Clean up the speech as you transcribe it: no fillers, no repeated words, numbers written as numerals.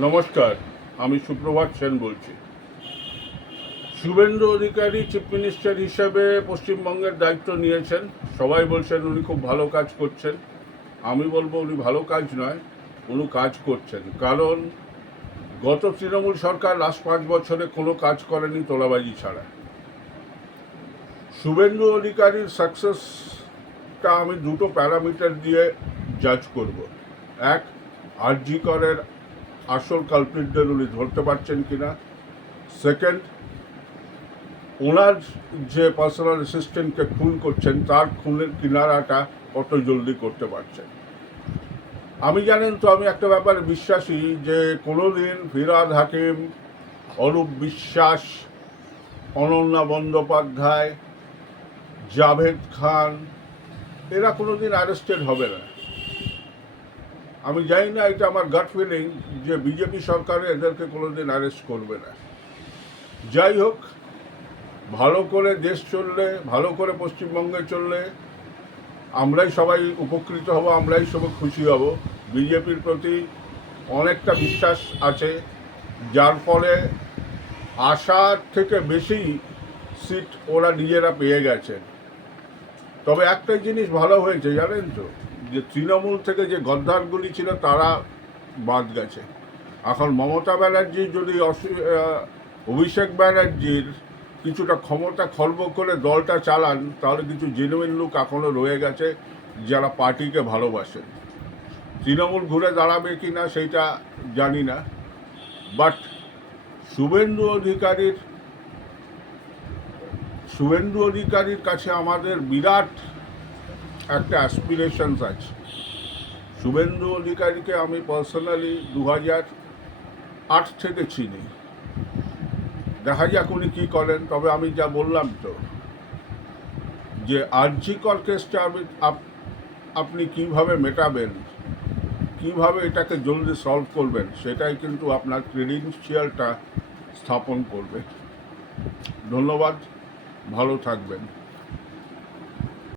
নমস্কার, আমি সুপ্রভাত সেন বলছি। শুভেন্দু অধিকারী চিফ মিনিস্টার হিসেবে পশ্চিমবঙ্গের দায়িত্ব নিয়েছেন। সবাই বলছেন উনি খুব ভালো কাজ করছেন। আমি বলবো উনি ভালো কাজ নয়, উনি কাজ করছেন। কারণ গত তৃণমূল সরকার লাস্ট 5 বছরে কোনো কাজ করেনি তোলাবাজি ছাড়া। শুভেন্দু অধিকারীর সাকসেসটা আমি দুটো প্যারামিটার দিয়ে জাজ করব। এক, আরজি করের আসল কালপ্রিটদের উনি ধরতে পারছেন কিনা। সেকেন্ড, ওনার যে পার্সোনাল অ্যাসিস্ট্যান্টকে খুন করছেন তার খুনের কিনারাটা কত জলদি করতে পারছেন। আমি জানেন তো, আমি একটা ব্যাপারে বিশ্বাসী যে কোনোদিন ফিরহাদ হাকিম, অরূপ বিশ্বাস, অনন্যা বন্দ্যোপাধ্যায়, জাভেদ খান এরা কোনোদিন অ্যারেস্টেড হবে না। আমি জানি না, এটা আমার গাট ফিলিং যে বিজেপি সরকার এদেরকে কোনোদিন অ্যারেস্ট করবে না। যাই হোক, ভালো করে দেশ চললে, ভালো করে পশ্চিমবঙ্গে চললে আমরাই সবাই উপকৃত হব, আমরাই সবাই খুশি হব। বিজেপির প্রতি অনেকটা বিশ্বাস আছে, যার ফলে আশার থেকে বেশি সিট ওরা নিজেরা পেয়ে গেছেন। তবে একটা জিনিস ভালো হয়েছে জানেন তো, যে তৃণমূল থেকে যে গদ্দারগুলি ছিল তারা বাদ গেছে। এখন মমতা ব্যানার্জি যদি অভিষেক ব্যানার্জির কিছুটা ক্ষমতা খর্ব করে দলটা চালান, তাহলে কিছু জেনুইন লোক এখনও রয়ে গেছে যারা পার্টিকে ভালোবাসেন। তৃণমূল ঘুরে দাঁড়াবে কি না সেইটা জানি না, বাট শুভেন্দু অধিকারীর কাছে আমাদের বিরাট একটা অ্যাসপিরেশনস আছে। শুভেন্দু অধিকারীকে আমি পার্সোনালি 2008 থেকে চিনি। দেখা যাক উনি কী করেন। তবে আমি যা বললাম তো, যে আরজি কর কেসটা আপনি কীভাবে মেটাবেন, কীভাবে এটাকে জলদি সলভ করবেন, সেটাই কিন্তু আপনার ক্রেডেনশিয়ালটা স্থাপন করবে। ধন্যবাদ, ভালো থাকবেন।